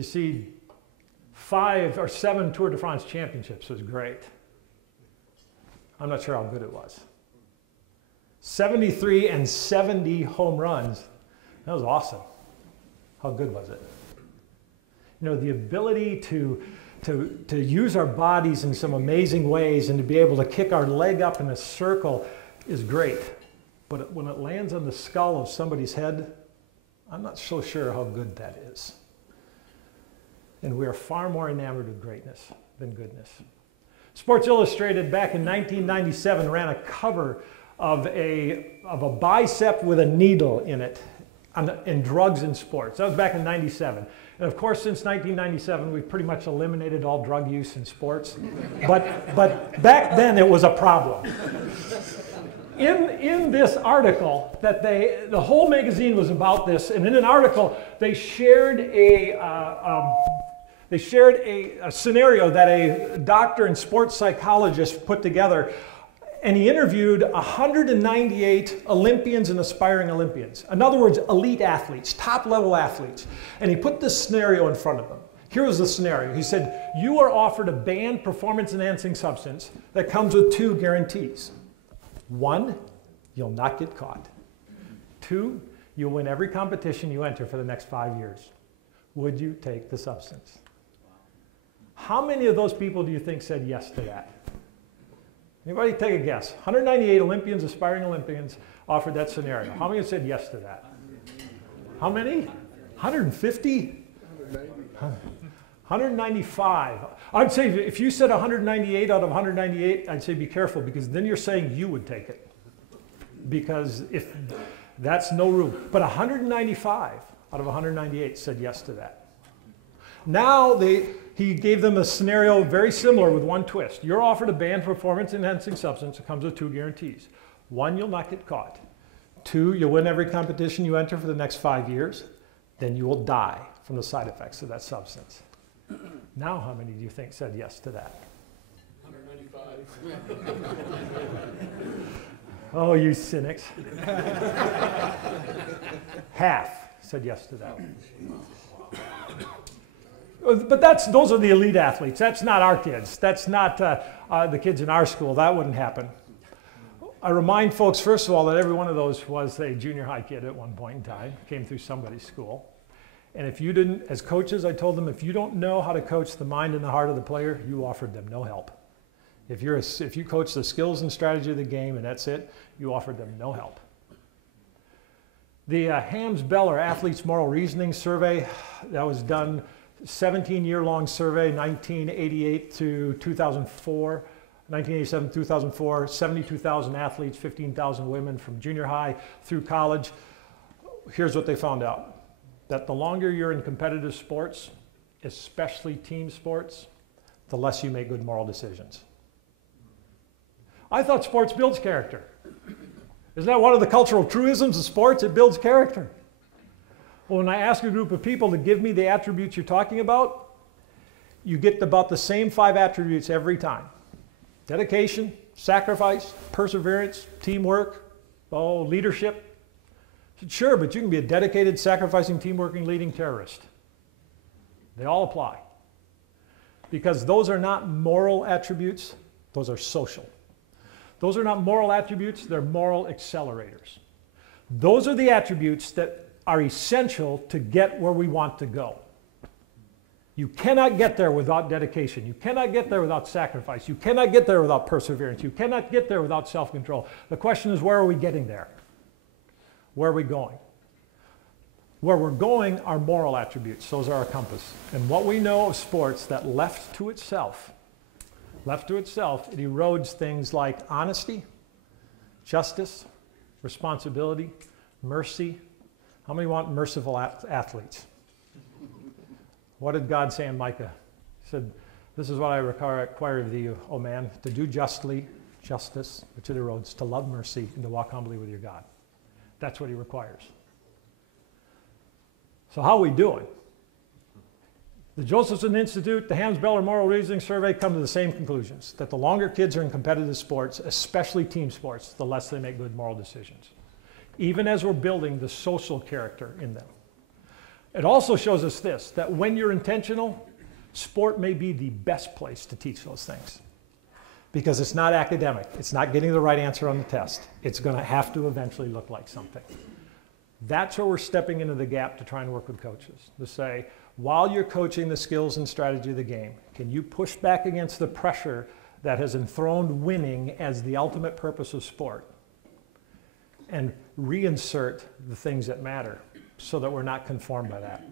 You see 5 or 7 Tour de France championships was great. I'm not sure how good it was. 73 and 70 home runs. That was awesome. How good was it? You know, the ability to use our bodies in some amazing ways and to be able to kick our leg up in a circle is great. But when it lands on the skull of somebody's head, I'm not so sure how good that is. And we are far more enamored with greatness than goodness. Sports Illustrated back in 1997 ran a cover of a bicep with a needle in it in drugs in sports. That was back in 97. And of course, since 1997, we've pretty much eliminated all drug use in sports. But back then, it was a problem. In this article, that the whole magazine was about this, and in an article, they shared a scenario that a doctor and sports psychologist put together, and he interviewed 198 Olympians and aspiring Olympians. In other words, elite athletes, top-level athletes. And he put this scenario in front of them. Here was the scenario. He said, you are offered a banned performance-enhancing substance that comes with 2 guarantees. 1, you'll not get caught. 2, you'll win every competition you enter for the next 5 years. Would you take the substance? How many of those people do you think said yes to that? Anybody take a guess? 198 Olympians, aspiring Olympians, offered that scenario. How many said yes to that? How many? 150? 195. I'd say if you said 198 out of 198, I'd say be careful, because then you're saying you would take it. Because if that's no rule. But 195 out of 198 said yes to that. Now he gave them a scenario very similar with one twist. You're offered a banned performance-enhancing substance that comes with 2 guarantees. 1, you'll not get caught. 2, you'll win every competition you enter for the next 5 years. Then you will die from the side effects of that substance. Now, how many do you think said yes to that? 195. Oh, you cynics. Half said yes to that. But those are the elite athletes. That's not our kids. That's not the kids in our school. That wouldn't happen. I remind folks, first of all, that every one of those was a junior high kid at one point in time, came through somebody's school. And if you didn't, as coaches, I told them, if you don't know how to coach the mind and the heart of the player, you offered them no help. If you coach the skills and strategy of the game and that's it, you offered them no help. The Hams-Beller Athletes Moral Reasoning Survey, that was done 17-year-long survey, 1988 to 2004, 1987 2004, 72,000 athletes, 15,000 women from junior high through college. Here's what they found out, that the longer you're in competitive sports, especially team sports, the less you make good moral decisions. I thought sports builds character. Isn't that one of the cultural truisms of sports? It builds character. Well, when I ask a group of people to give me the attributes you're talking about, you get about the same 5 attributes every time. Dedication, sacrifice, perseverance, teamwork, leadership. I said, sure, but you can be a dedicated, sacrificing, team-working, leading terrorist. They all apply. Because those are not moral attributes, those are social. Those are not moral attributes, they're moral accelerators. Those are the attributes that are essential to get where we want to go. You cannot get there without dedication. You cannot get there without sacrifice. You cannot get there without perseverance. You cannot get there without self-control. The question is, where are we getting there? Where are we going? Where we're going are moral attributes. Those are our compass. And what we know of sports, that left to itself, it erodes things like honesty, justice, responsibility, mercy. How many want merciful athletes? What did God say in Micah? He said, this is what I require of thee, O man, to do justly, justice, which it erodes, to love mercy, and to walk humbly with your God. That's what he requires. So how are we doing? The Josephson Institute, the Hams-Beller Moral Reasoning Survey come to the same conclusions, that the longer kids are in competitive sports, especially team sports, the less they make good moral decisions, even as we're building the social character in them. It also shows us this, that when you're intentional, sport may be the best place to teach those things. Because it's not academic. It's not getting the right answer on the test. It's going to have to eventually look like something. That's where we're stepping into the gap to try and work with coaches. To say, while you're coaching the skills and strategy of the game, can you push back against the pressure that has enthroned winning as the ultimate purpose of sport? And reinsert the things that matter so that we're not conformed by that.